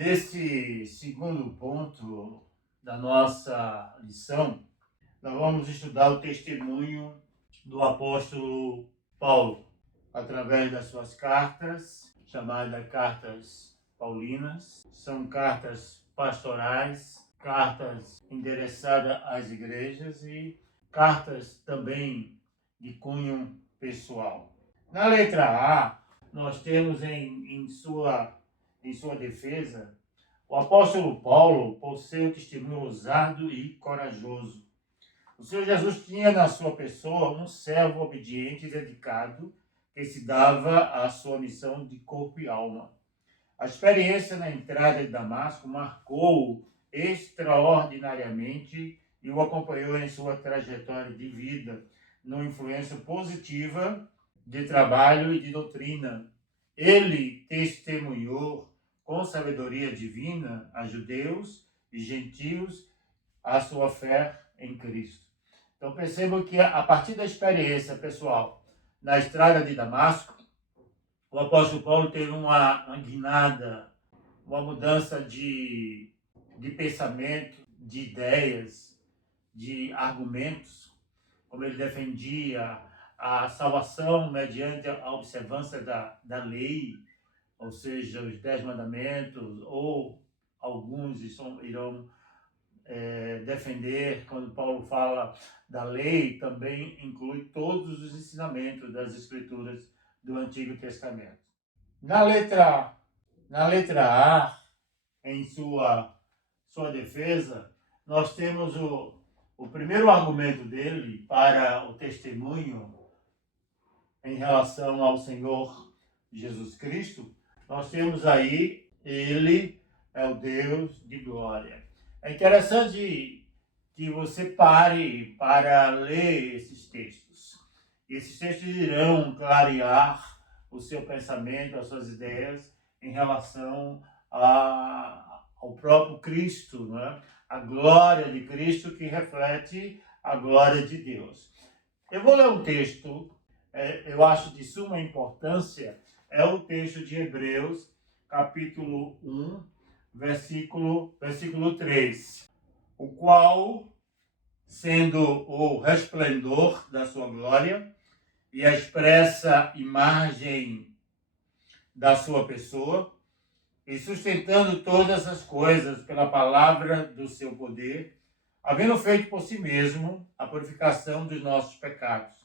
Nesse segundo ponto da nossa lição, nós vamos estudar o testemunho do apóstolo Paulo, através das suas cartas, chamadas cartas paulinas. São cartas pastorais, cartas endereçadas às igrejas e cartas também de cunho pessoal. Na letra A, nós temos em sua defesa o apóstolo Paulo, por seu testemunho ousado e corajoso. O Senhor Jesus tinha na sua pessoa um servo obediente e dedicado que se dava à sua missão de corpo e alma. A experiência na entrada de Damasco marcou-o extraordinariamente e o acompanhou em sua trajetória de vida, numa influência positiva de trabalho e de doutrina. Ele testemunhou com sabedoria divina a judeus e gentios a sua fé em Cristo. Então percebam que a partir da experiência pessoal na estrada de Damasco, o apóstolo Paulo teve uma guinada, uma mudança de pensamento, de ideias, de argumentos, como ele defendia a salvação mediante a observância da lei, ou seja, os 10 mandamentos, ou alguns irão defender, quando Paulo fala da lei, também inclui todos os ensinamentos das Escrituras do Antigo Testamento. Na letra A, em sua defesa, nós temos o primeiro argumento dele para o testemunho em relação ao Senhor Jesus Cristo. Nós temos aí, ele é o Deus de glória. É interessante que você pare para ler esses textos. Esses textos irão clarear o seu pensamento, as suas ideias em relação ao próprio Cristo, né? A glória de Cristo que reflete a glória de Deus. Eu vou ler um texto, eu acho de suma importância, é o texto de Hebreus, capítulo 1, versículo 3, o qual, sendo o resplendor da sua glória e a expressa imagem da sua pessoa, e sustentando todas as coisas pela palavra do seu poder, havendo feito por si mesmo a purificação dos nossos pecados,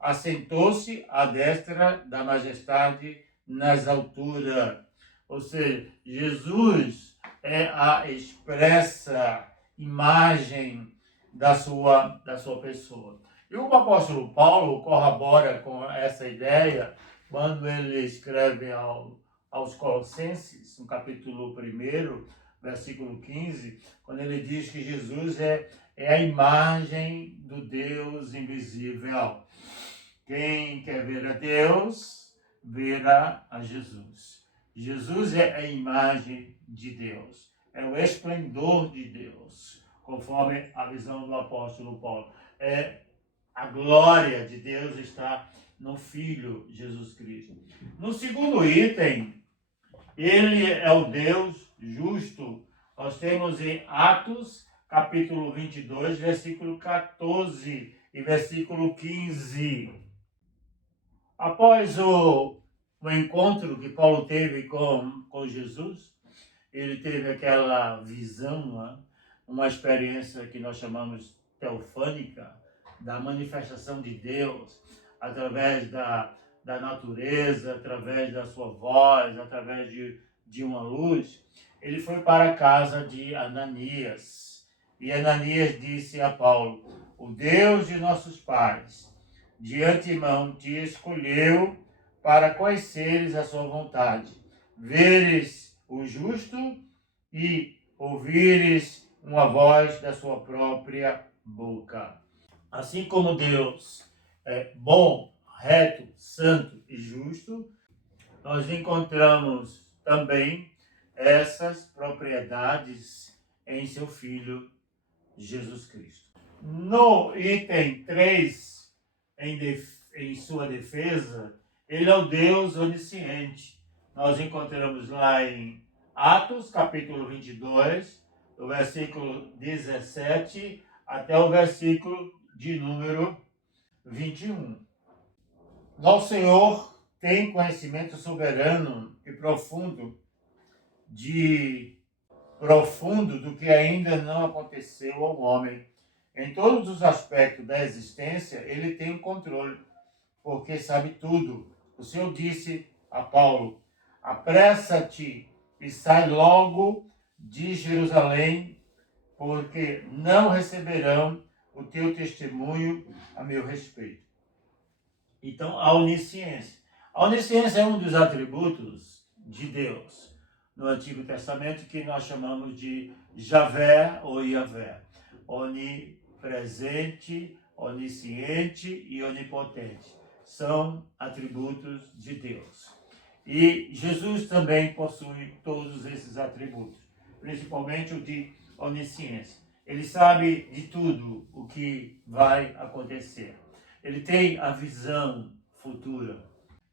assentou-se à destra da majestade nas alturas. Ou seja, Jesus é a expressa imagem da sua pessoa. E o apóstolo Paulo corrobora com essa ideia quando ele escreve aos Colossenses, no capítulo 1, versículo 15, quando ele diz que Jesus é a imagem do Deus invisível. Quem quer ver a Deus, verá a Jesus. Jesus é a imagem de Deus, é o esplendor de Deus, conforme a visão do apóstolo Paulo. A glória de Deus está no Filho Jesus Cristo. No segundo item, ele é o Deus justo. Nós temos em Atos, capítulo 22, versículo 14 e versículo 15. Após o encontro que Paulo teve com Jesus, ele teve aquela visão, uma experiência que nós chamamos teofânica, da manifestação de Deus, através da natureza, através da sua voz, através de uma luz. Ele foi para a casa de Ananias, e Ananias disse a Paulo: o Deus de nossos pais, de antemão te escolheu para conheceres a sua vontade, veres o justo e ouvires uma voz da sua própria boca. Assim como Deus é bom, reto, santo e justo, nós encontramos também essas propriedades em seu Filho Jesus Cristo. No item 3, em sua defesa, ele é o Deus onisciente. Nós encontramos lá em Atos, capítulo 22, do versículo 17 até o versículo de número 21. Nosso Senhor tem conhecimento soberano e profundo do que ainda não aconteceu ao homem. Em todos os aspectos da existência, ele tem o controle, porque sabe tudo. O Senhor disse a Paulo: apressa-te e sai logo de Jerusalém, porque não receberão o teu testemunho a meu respeito. Então, a onisciência. A onisciência é um dos atributos de Deus no Antigo Testamento que nós chamamos de Javé ou Yavé. Onipresente, onisciente e onipotente. São atributos de Deus. E Jesus também possui todos esses atributos, principalmente o de onisciência. Ele sabe de tudo o que vai acontecer. Ele tem a visão futura.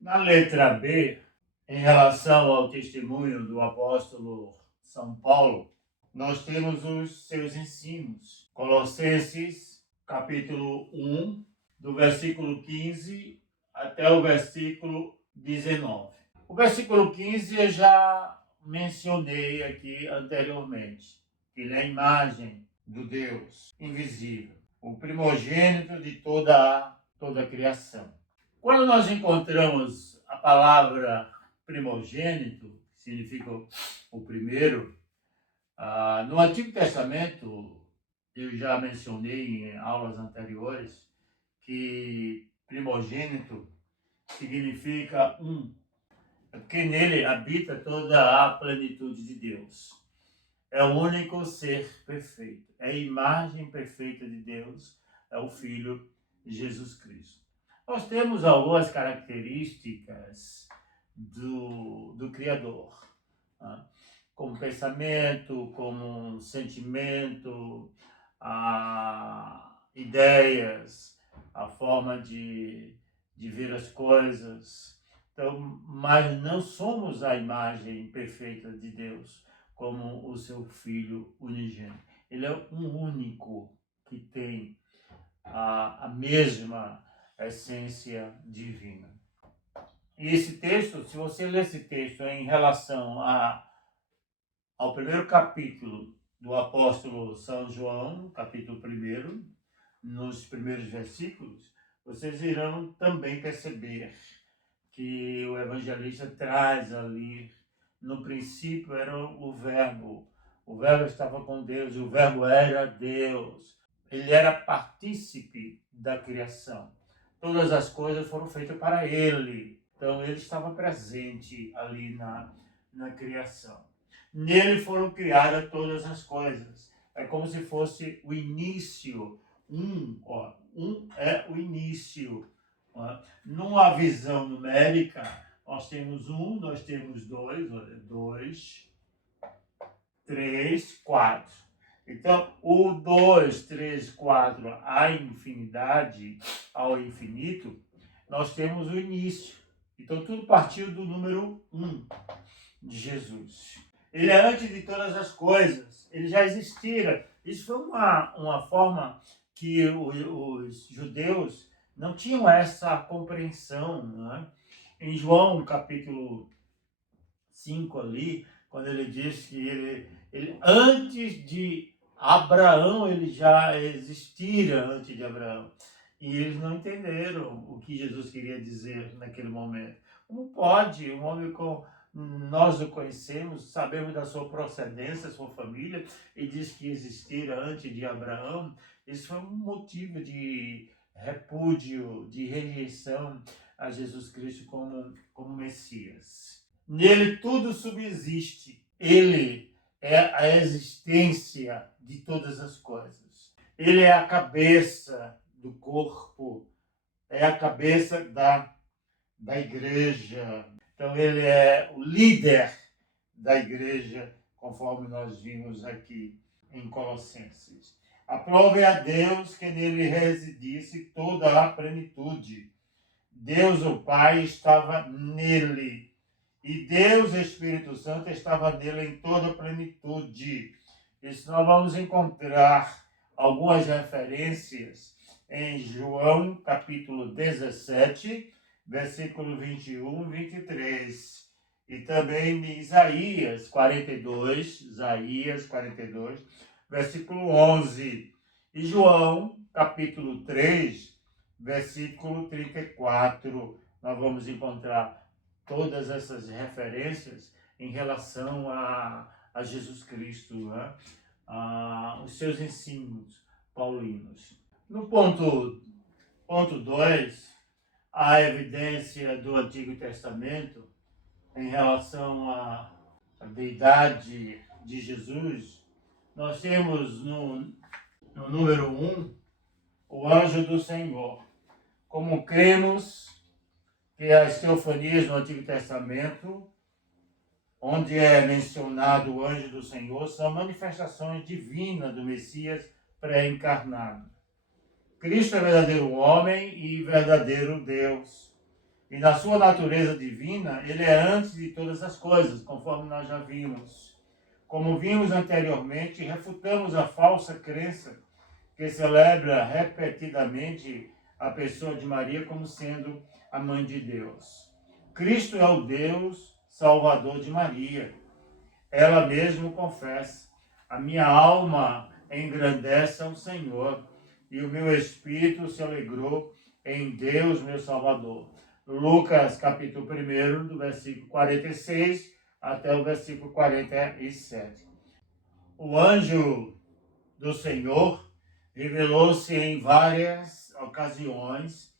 Na letra B, em relação ao testemunho do apóstolo São Paulo, nós temos os seus ensinos. Colossenses, capítulo 1, do versículo 15 até o versículo 19. O versículo 15 eu já mencionei aqui anteriormente. Ele é a imagem do Deus invisível, o primogênito de toda a criação. Quando nós encontramos a palavra primogênito, que significa o primeiro, no Antigo Testamento, eu já mencionei em aulas anteriores, que primogênito significa porque nele habita toda a plenitude de Deus. É o único ser perfeito, é a imagem perfeita de Deus, é o Filho Jesus Cristo. Nós temos algumas características do Criador, né? Como pensamento, como sentimento, ideias, a forma de ver as coisas. Então, mas não somos a imagem perfeita de Deus, como o seu Filho unigênito. Ele é um único que tem a mesma essência divina. E esse texto, se você ler esse texto em relação ao primeiro capítulo do apóstolo São João, capítulo 1, nos primeiros versículos, vocês irão também perceber que o evangelista traz ali, no princípio era o verbo estava com Deus, e o verbo era Deus. Ele era partícipe da criação. Todas as coisas foram feitas para ele. Então ele estava presente ali na criação. Nele foram criadas todas as coisas. É como se fosse o início. Um é o início. Numa visão numérica, nós temos nós temos dois, 3, 4. Então, o 2, 3, 4, a infinidade, ao infinito, nós temos o início. Então, tudo partiu do número 1 de Jesus. Ele é antes de todas as coisas. Ele já existira. Isso foi uma forma que os judeus não tinham essa compreensão, né? Em João, capítulo 5 ali, quando ele diz que ele antes de Abraão, ele já existira antes de Abraão. E eles não entenderam o que Jesus queria dizer naquele momento. Como pode um homem com nós o conhecemos, sabemos da sua procedência, sua família, e diz que existira antes de Abraão? Isso foi um motivo de repúdio, de rejeição a Jesus Cristo como Messias. Nele tudo subsiste. Ele é a existência de todas as coisas. Ele é a cabeça do corpo, é a cabeça da igreja. Então ele é o líder da igreja, conforme nós vimos aqui em Colossenses. Aprove a Deus que nele residisse toda a plenitude. Deus, o Pai, estava nele E Deus, Espírito Santo, estava nele em toda a plenitude. Isso nós vamos encontrar algumas referências em João, capítulo 17, versículo 21 e 23. E também em Isaías 42, versículo 11. E João, capítulo 3, versículo 34. Nós vamos encontrar todas essas referências em relação a Jesus Cristo, né? Os seus ensinos paulinos. No ponto 2, a evidência do Antigo Testamento em relação à deidade de Jesus. Nós temos no número 1, o anjo do Senhor. Como cremos que as teofanias no Antigo Testamento, onde é mencionado o anjo do Senhor, são manifestações divinas do Messias pré-encarnado. Cristo é verdadeiro homem e verdadeiro Deus. E na sua natureza divina, ele é antes de todas as coisas, conforme nós já vimos. Como vimos anteriormente, refutamos a falsa crença que celebra repetidamente a pessoa de Maria como sendo a mãe de Deus. Cristo é o Deus Salvador de Maria. Ela mesma confessa: a minha alma engrandece ao Senhor, e o meu espírito se alegrou em Deus, meu Salvador. Lucas, capítulo 1, do versículo 46 até o versículo 47. O anjo do Senhor revelou-se em várias ocasiões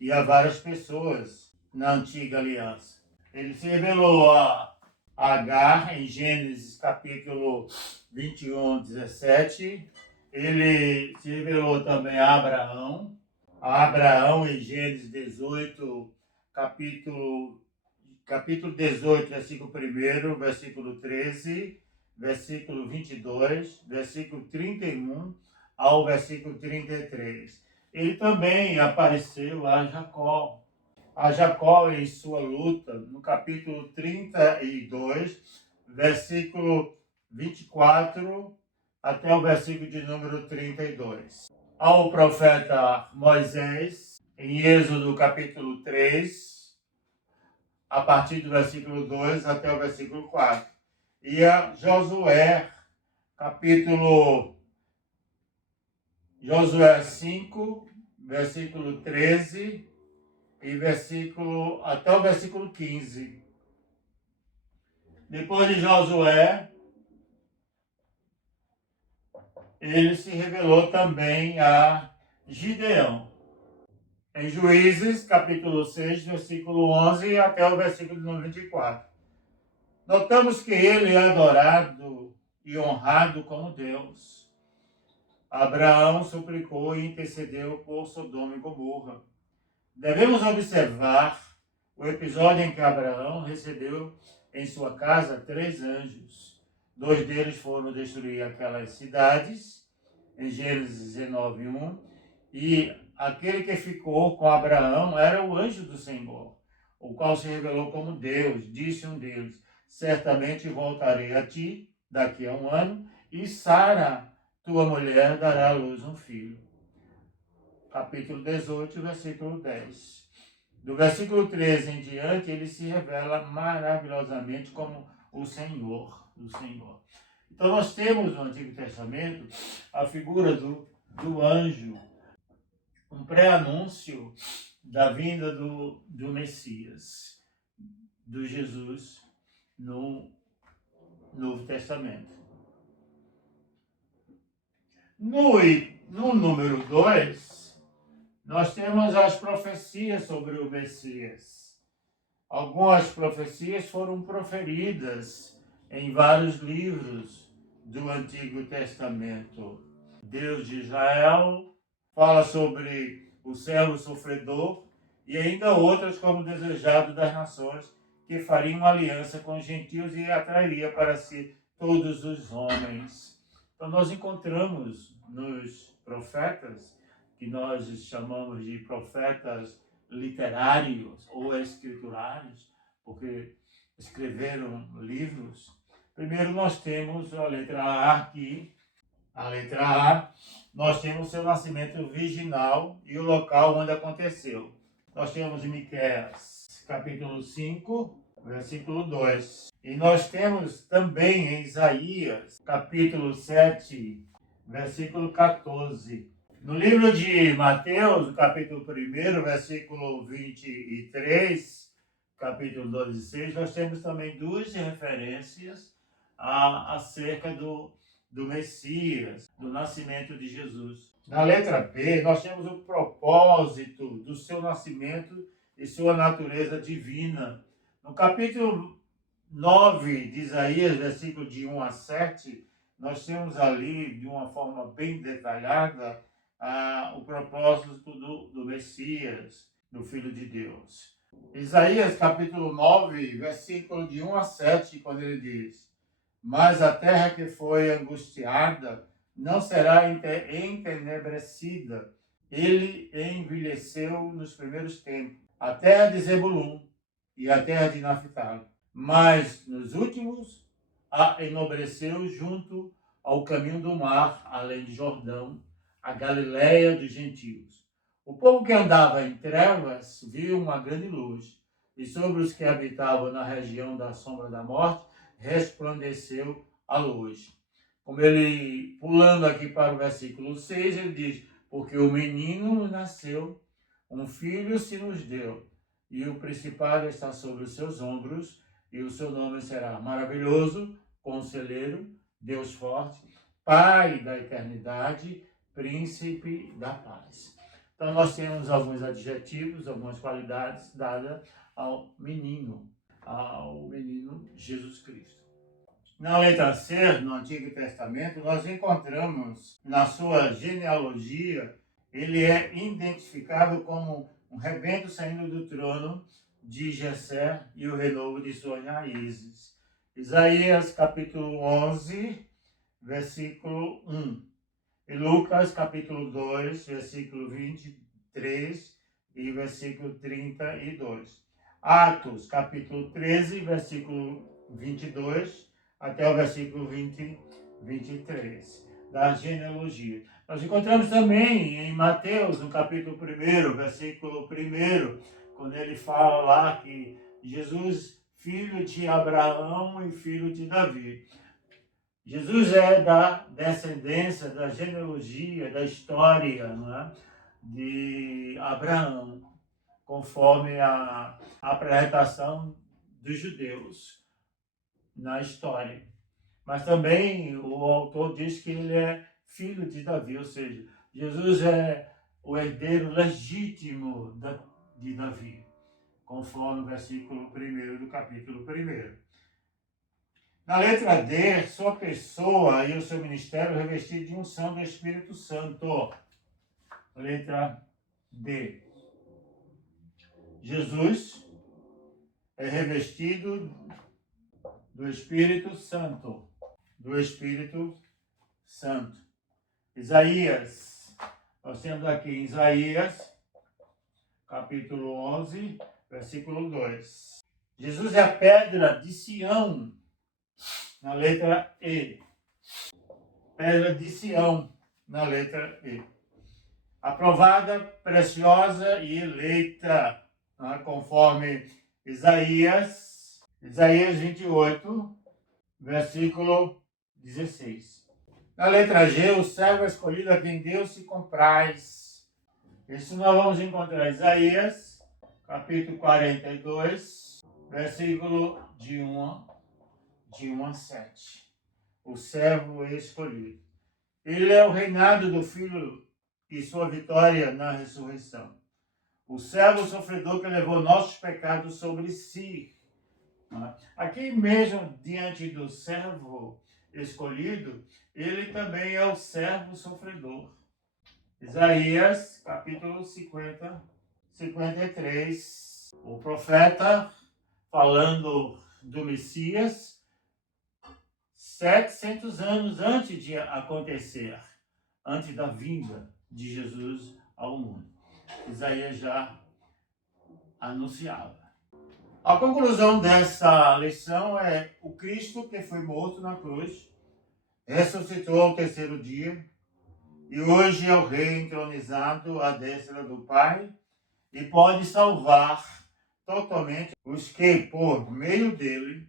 e a várias pessoas na antiga aliança. Ele se revelou a Agar em Gênesis capítulo 21, 17. Ele se revelou também a Abraão em Gênesis 18, capítulo 18, versículo 1, versículo 13, versículo 22, versículo 31 ao versículo 33. Ele também apareceu a Jacó em sua luta, no capítulo 32, versículo 24 até o versículo de número 32. Ao profeta Moisés, em Êxodo capítulo 3, a partir do versículo 2 até o versículo 4. E a Josué, Josué 5, versículo 13 e até o versículo 15. Depois de Josué, ele se revelou também a Gideão. Em Juízes, capítulo 6, versículo 11 até o versículo número 24. Notamos que ele é adorado e honrado como Deus. Abraão suplicou e intercedeu por Sodoma e Gomorra. Devemos observar o episódio em que Abraão recebeu em sua casa 3 anjos. 2 deles foram destruir aquelas cidades, em Gênesis 19, 1, e aquele que ficou com Abraão era o anjo do Senhor, o qual se revelou como Deus. Disse um deles: certamente voltarei a ti daqui a 1 ano, e Sara, tua mulher, dará à luz um filho. Capítulo 18, versículo 10. Do versículo 13 em diante, ele se revela maravilhosamente como o Senhor. Então nós temos no Antigo Testamento a figura do anjo, um pré-anúncio da vinda do Messias, do Jesus no Novo Testamento. No número 2, nós temos as profecias sobre o Messias. Algumas profecias foram proferidas em vários livros do Antigo Testamento. Deus de Israel fala sobre o servo sofredor e ainda outras como o desejado das nações, que faria uma aliança com os gentios e atrairia para si todos os homens. Então nós encontramos nos profetas, que nós chamamos de profetas literários ou escriturários, porque escreveram livros. Primeiro nós temos a letra A aqui. A letra A, nós temos o seu nascimento virginal e o local onde aconteceu. Nós temos em Miqueias, capítulo 5, versículo 2. E nós temos também em Isaías, capítulo 7, versículo 14. No livro de Mateus, capítulo 1, versículo 23, capítulo 12 e 6, nós temos também duas referências acerca do Messias, do nascimento de Jesus. Na letra B, nós temos o propósito do seu nascimento e sua natureza divina. No capítulo 9 de Isaías, versículo de 1 a 7, nós temos ali, de uma forma bem detalhada, o propósito do Messias, do Filho de Deus. Isaías, capítulo 9, versículo de 1 a 7, quando ele diz: mas a terra que foi angustiada não será entenebrecida. Ele envelheceu nos primeiros tempos. A terra de Zebulun e a terra de Naphtali. Mas nos últimos a enobreceu junto ao caminho do mar, além de Jordão, a Galileia dos gentios. O povo que andava em trevas viu uma grande luz, e sobre os que habitavam na região da sombra da morte resplandeceu a luz. Como ele, pulando aqui para o versículo 6, ele diz: porque o menino nasceu, um filho se nos deu, e o principado está sobre os seus ombros, e o seu nome será Maravilhoso, Conselheiro, Deus Forte, Pai da Eternidade, Príncipe da Paz. Então nós temos alguns adjetivos, algumas qualidades dadas ao menino Jesus Cristo. Na letra C, no Antigo Testamento, nós encontramos na sua genealogia, ele é identificado como um rebento saindo do trono de Jessé e o renovo de suas raízes. Isaías capítulo 11, versículo 1. E Lucas capítulo 2, versículo 23 e versículo 32. Atos, capítulo 13, versículo 22, até o versículo 23, da genealogia. Nós encontramos também em Mateus, no capítulo 1, versículo 1, quando ele fala lá que Jesus, filho de Abraão e filho de Davi. Jesus é da descendência, da genealogia, da história, não é? De Abraão, conforme a apresentação dos judeus na história. Mas também o autor diz que ele é filho de Davi, ou seja, Jesus é o herdeiro legítimo de Davi, conforme o versículo 1 do capítulo 1. Na letra D, sua pessoa e o seu ministério revestido de unção do Espírito Santo. Letra D. Jesus é revestido do Espírito Santo. Do Espírito Santo. Isaías. Nós temos aqui em Isaías, capítulo 11, versículo 2. Jesus é a pedra de Sião. Na letra E. Pedra de Sião, na letra E. Aprovada, preciosa e eleita, conforme Isaías 28, versículo 16. Na letra G, o servo escolhido a quem Deus se compraz. Isso nós vamos encontrar em Isaías, capítulo 42, versículo de 1 a 7. O servo escolhido. Ele é o reinado do Filho e sua vitória na ressurreição. O servo sofredor que levou nossos pecados sobre si. Aqui mesmo, diante do servo escolhido, ele também é o servo sofredor. Isaías, capítulo 53. O profeta, falando do Messias, 700 anos antes de acontecer, antes da vinda de Jesus ao mundo. Isaías já anunciava. A conclusão dessa lição é o Cristo que foi morto na cruz, ressuscitou ao terceiro dia e hoje é o Rei entronizado à destra do Pai e pode salvar totalmente os que, por meio dele,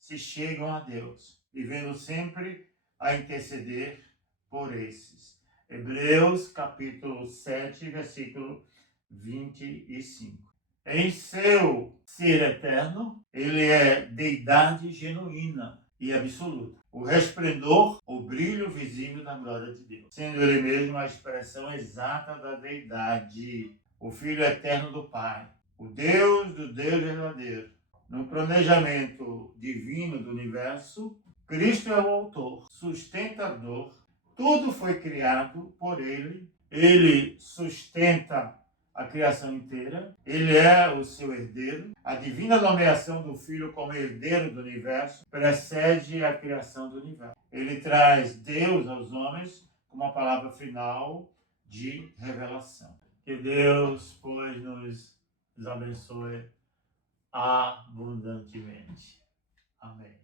se chegam a Deus, vivendo sempre a interceder por esses. Hebreus capítulo 7, versículo 25. Em seu ser eterno, ele é deidade genuína e absoluta. O resplendor, o brilho visível da glória de Deus, sendo ele mesmo a expressão exata da deidade, o Filho eterno do Pai, o Deus do Deus verdadeiro. No planejamento divino do universo, Cristo é o autor, sustentador. Tudo foi criado por ele. Ele sustenta a criação inteira. Ele é o seu herdeiro. A divina nomeação do Filho como herdeiro do universo precede a criação do universo. Ele traz Deus aos homens como a palavra final de revelação. Que Deus, pois, nos abençoe abundantemente. Amém.